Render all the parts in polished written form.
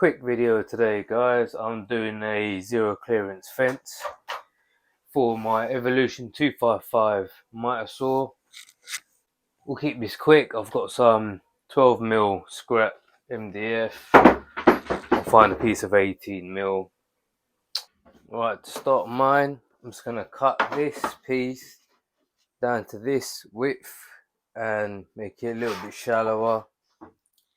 Quick video today, guys. I'm doing a zero clearance fence for my Evolution 255 Mitre saw. We'll keep this quick. I've got some 12mm scrap MDF. I'll find a piece of 18mm. Right, to start mine, I'm just going to cut this piece down to this width and make it a little bit shallower.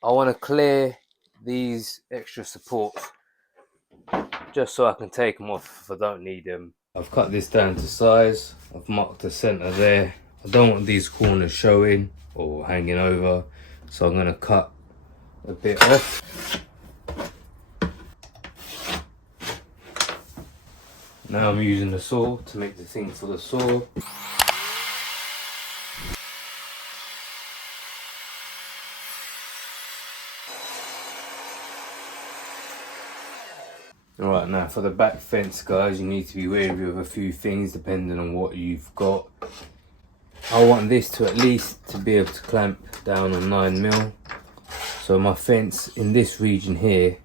I want to clear these extra supports just so I can take them off if I don't need them. I've cut this down to size. I've marked the center there. I don't want these corners showing or hanging over, so I'm going to cut a bit off. Now I'm using the saw to make the thing for the saw. Right, now for the back fence, guys, you need to be wary of a few things depending on what you've got. I want this to at least to be able to clamp down on 9mm. So my fence in this region here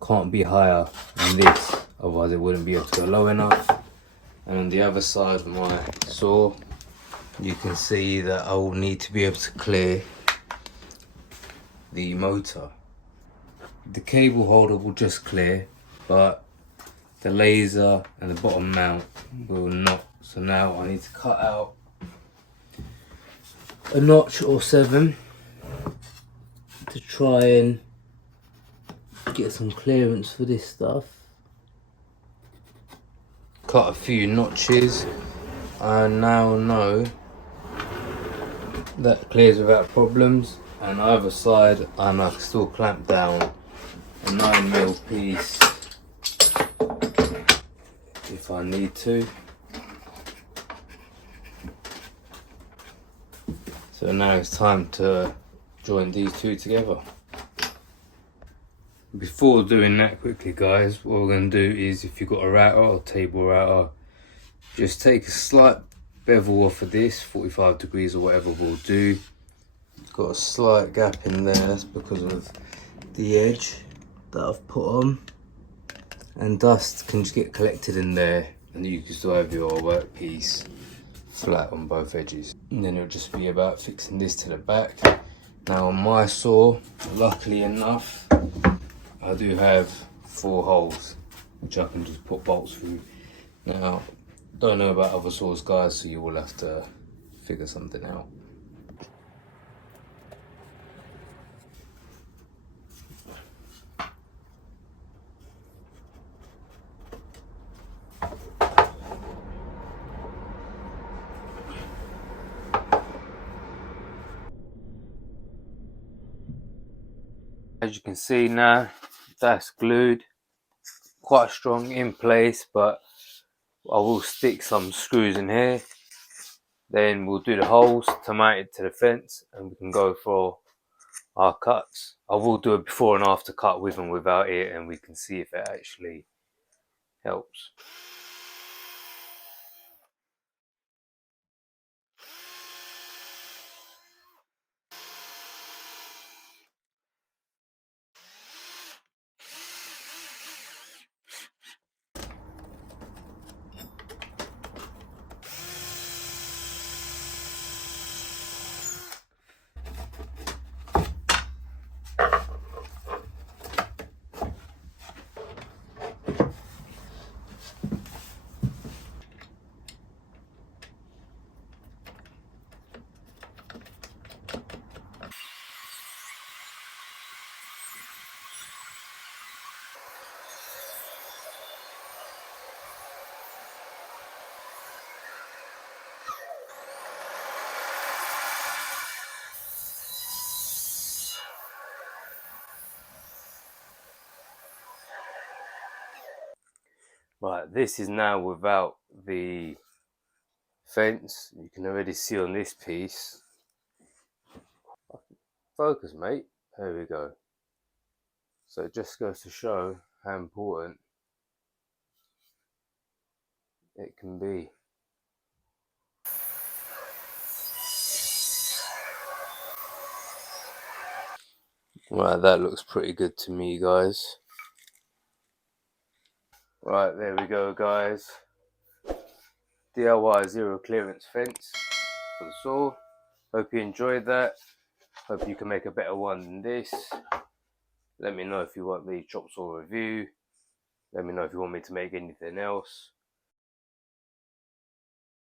can't be higher than this, otherwise it wouldn't be able to go low enough. And on the other side of my saw, you can see that I will need to be able to clear the motor. The cable holder will just clear, but the laser and the bottom mount will not. So now I need to cut out a notch or 7 to try and get some clearance for this stuff. Cut a few notches. I now know that clears without problems. And the other side, and I can still clamp down a 9mm piece if I need to. So now it's time to join these two together. Before doing that, quickly guys, what we're going to do is, if you've got a router or table router, just take a slight bevel off of this, 45 degrees or whatever will do. It's got a slight gap in there, that's because of the edge that I've put on, and dust can just get collected in there, and you can still have your workpiece flat on both edges. And then it'll just be about fixing this to the back. Now on my saw, luckily enough, I do have 4 holes which I can just put bolts through. Now, don't know about other saws, guys, so you will have to figure something out. As you can see now, that's glued quite strong in place, but I will stick some screws in here. Then we'll do the holes to mount it to the fence and we can go for our cuts. I will do a before and after cut with and without it, and we can see if it actually helps. Right, this is now without the fence. You can already see on this piece. Focus, mate. There we go. So it just goes to show how important it can be. Right, that looks pretty good to me, guys. Right, there we go, guys. DIY zero clearance fence for the saw. Hope you enjoyed that. Hope you can make a better one than this. Let me know if you want the chop saw review. Let me know if you want me to make anything else.